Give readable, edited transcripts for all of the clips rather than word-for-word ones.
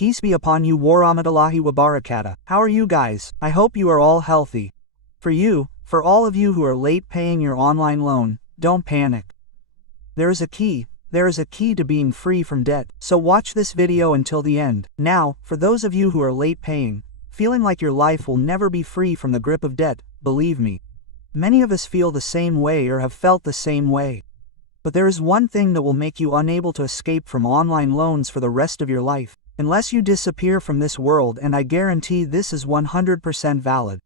Peace be upon you warahmatullahi wabarakatuh. How are you guys? I hope you are all healthy. For all of you who are late paying your online loan, don't panic. There is a key to being free from debt, so watch this video until the end. Now, for those of you who are late paying, feeling like your life will never be free from the grip of debt, believe me. Many of us feel the same way or have felt the same way. But there is one thing that will make you unable to escape from online loans for the rest of your life, unless you disappear from this world, and I guarantee this is 100% valid.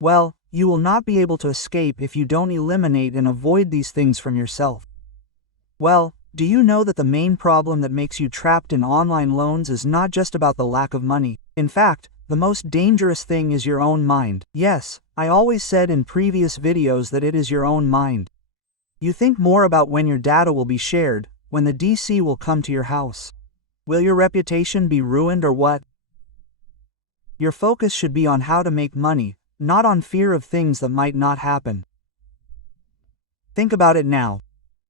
Well, you will not be able to escape if you don't eliminate and avoid these things from yourself. Well, do you know that the main problem that makes you trapped in online loans is not just about the lack of money? In fact, the most dangerous thing is your own mind. Yes, I always said in previous videos that it is your own mind. You think more about when your data will be shared, when the DC will come to your house. Will your reputation be ruined or what? Your focus should be on how to make money, not on fear of things that might not happen. Think about it now.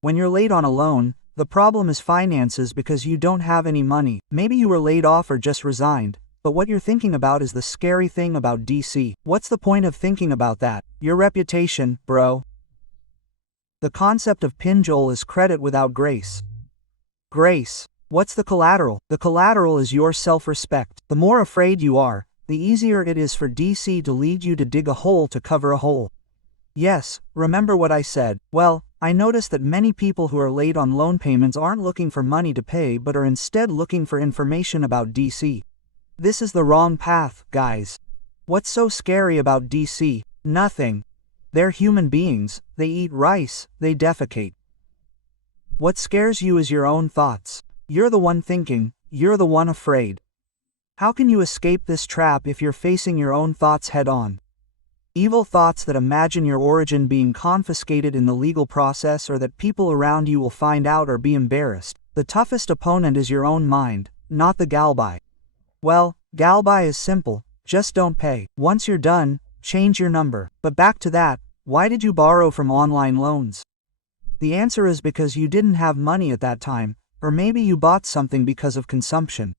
When you're late on a loan, the problem is finances because you don't have any money. Maybe you were laid off or just resigned, but what you're thinking about is the scary thing about DC. What's the point of thinking about that? Your reputation, bro. The concept of Pinjol is credit without grace. Grace. What's the collateral? The collateral is your self-respect. The more afraid you are, the easier it is for DC to lead you to dig a hole to cover a hole. Yes, remember what I said. Well, I noticed that many people who are late on loan payments aren't looking for money to pay but are instead looking for information about DC. This is the wrong path, guys. What's so scary about DC? Nothing. They're human beings, they eat rice, they defecate. What scares you is your own thoughts. You're the one thinking, you're the one afraid. How can you escape this trap if you're facing your own thoughts head-on? Evil thoughts that imagine your origin being confiscated in the legal process or that people around you will find out or be embarrassed. The toughest opponent is your own mind, not the Galbay. Well, Galbay is simple, just don't pay. Once you're done, change your number. But back to that, why did you borrow from online loans? The answer is because you didn't have money at that time, or maybe you bought something because of consumption.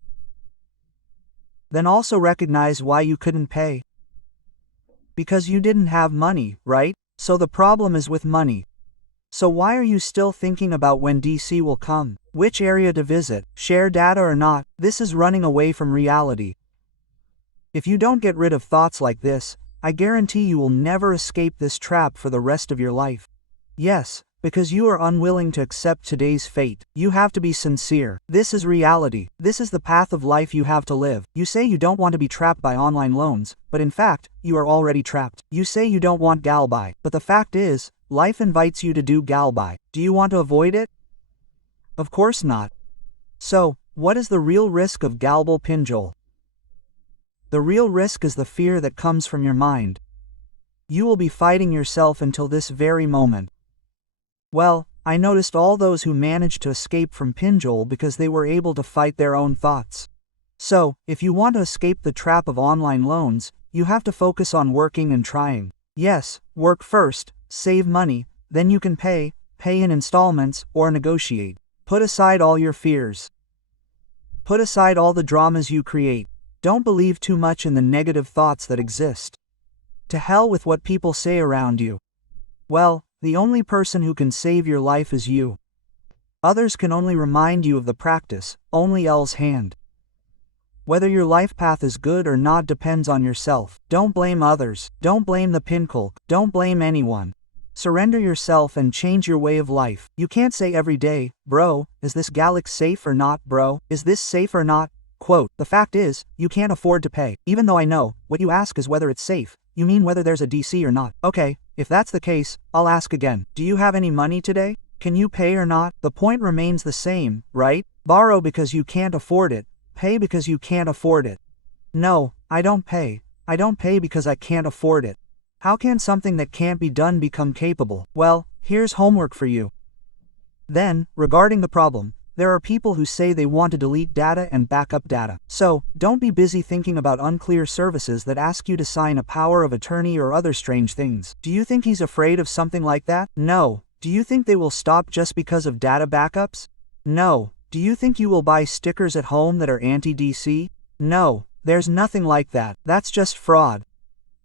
Then also recognize why you couldn't pay. Because you didn't have money, right? So the problem is with money. So why are you still thinking about when DC will come? Which area to visit? Share data or not? This is running away from reality. If you don't get rid of thoughts like this, I guarantee you will never escape this trap for the rest of your life. Yes, because you are unwilling to accept today's fate. You have to be sincere. This is reality. This is the path of life you have to live. You say you don't want to be trapped by online loans, but in fact, you are already trapped. You say you don't want Galbay, but the fact is, life invites you to do Galbay. Do you want to avoid it? Of course not. So, what is the real risk of Galbay Pinjol? The real risk is the fear that comes from your mind. You will be fighting yourself until this very moment. Well, I noticed all those who managed to escape from Pinjol because they were able to fight their own thoughts. So, if you want to escape the trap of online loans, you have to focus on working and trying. Yes, work first, save money, then you can pay in installments, or negotiate. Put aside all your fears. Put aside all the dramas you create. Don't believe too much in the negative thoughts that exist. To hell with what people say around you. Well, the only person who can save your life is you. Others can only remind you of the practice, only L's hand. Whether your life path is good or not depends on yourself. Don't blame others, don't blame the pinkolk, don't blame anyone. Surrender yourself and change your way of life. You can't say every day, bro, is this Galax safe or not, bro? Is this safe or not? Quote, the fact is, you can't afford to pay. Even though I know, what you ask is whether it's safe. You mean whether there's a DC or not. Okay, if that's the case, I'll ask again. Do you have any money today? Can you pay or not? The point remains the same, right? Borrow because you can't afford it. Pay because you can't afford it. No, I don't pay. I don't pay because I can't afford it. How can something that can't be done become capable? Well, here's homework for you. Then, regarding the problem, there are people who say they want to delete data and back up data. So, don't be busy thinking about unclear services that ask you to sign a power of attorney or other strange things. Do you think he's afraid of something like that? No. Do you think they will stop just because of data backups? No. Do you think you will buy stickers at home that are anti-DC? No, there's nothing like that. That's just fraud.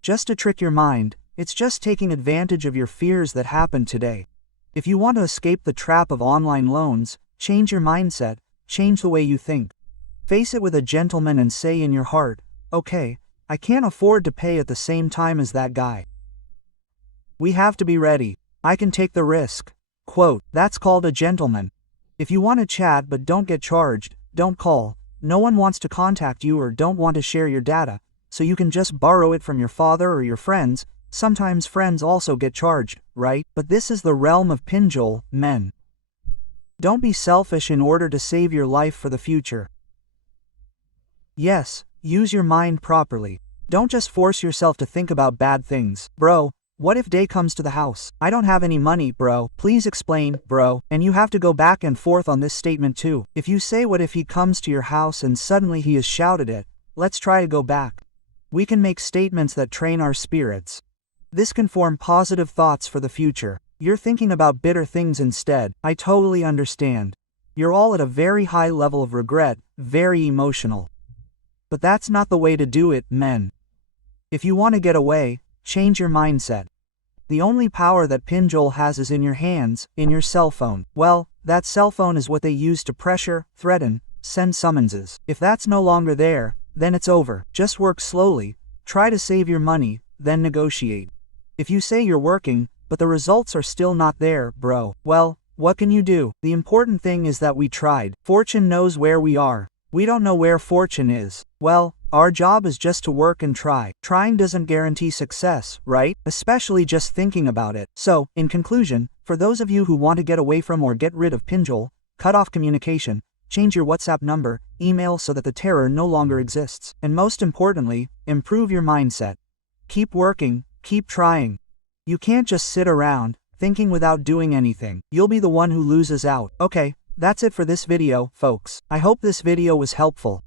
Just to trick your mind. It's just taking advantage of your fears that happened today. If you want to escape the trap of online loans, change your mindset, change the way you think. Face it with a gentleman and say in your heart, okay, I can't afford to pay at the same time as that guy. We have to be ready. I can take the risk. Quote, that's called a gentleman. If you want to chat but don't get charged, don't call. No one wants to contact you or don't want to share your data, so you can just borrow it from your father or your friends. Sometimes friends also get charged, right? But this is the realm of Pinjol, men. Don't be selfish in order to save your life for the future. Yes, use your mind properly. Don't just force yourself to think about bad things. Bro, what if Day comes to the house? I don't have any money, bro. Please explain, bro. And you have to go back and forth on this statement too. If you say what if he comes to your house and suddenly he is shouted at, let's try to go back. We can make statements that train our spirits. This can form positive thoughts for the future. You're thinking about bitter things instead. I totally understand. You're all at a very high level of regret, very emotional. But that's not the way to do it, men. If you want to get away, change your mindset. The only power that Pinjol has is in your hands, in your cell phone. Well, that cell phone is what they use to pressure, threaten, send summonses. If that's no longer there, then it's over. Just work slowly, try to save your money, then negotiate. If you say you're working, but the results are still not there, bro, well, what can you do? The important thing is that we tried. Fortune knows where we are. We don't know where fortune is. Well, our job is just to work and try. Trying doesn't guarantee success, right? Especially just thinking about it. So, in conclusion, for those of you who want to get away from or get rid of Pinjol, cut off communication, change your WhatsApp number, email so that the terror no longer exists. And most importantly, improve your mindset. Keep working, keep trying. You can't just sit around, thinking without doing anything. You'll be the one who loses out. Okay, that's it for this video, folks. I hope this video was helpful.